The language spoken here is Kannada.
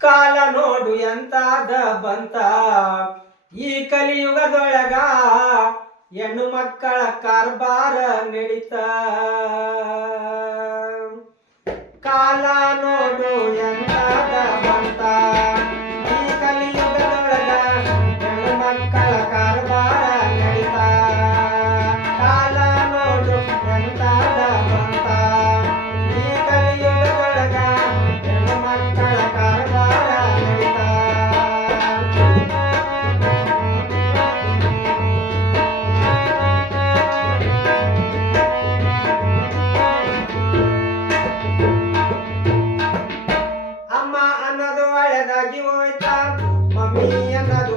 ಕಾಲ ನೋಡು ಎಂತಾದ ಬಂತ ಈ ಕಲಿಯುಗದೊಳಗ ಹೆಣ್ಣು ಮಕ್ಕಳ ಕಾರ್ಬಾರ ನಡೀತ ಕಾಲ ನೋಡು ಎಂತಾದ ಬಂತ ಈ ಕಲಿಯುಗದೊಳಗ ಹೆಣ್ಣು ಮಕ್ಕಳ ಕಾರ್ಬಾರ ನಡೀತ ಕಾಲ ನೋಡು ಎಂತಾದ ಬಂತ ಈ ಕಲಿಯುಗದೊಳಗ ಹೆಣ್ಣು ಮಕ್ಕಳ ಕಾರ್ಬಾರ ನಡೀತ ಅಮ್ಮ ಅನ್ನೋದು ಹಳೆದಾಗಿ ಹೋಯ್ತಾ ಮಮ್ಮಿ ಅನ್ನೋದು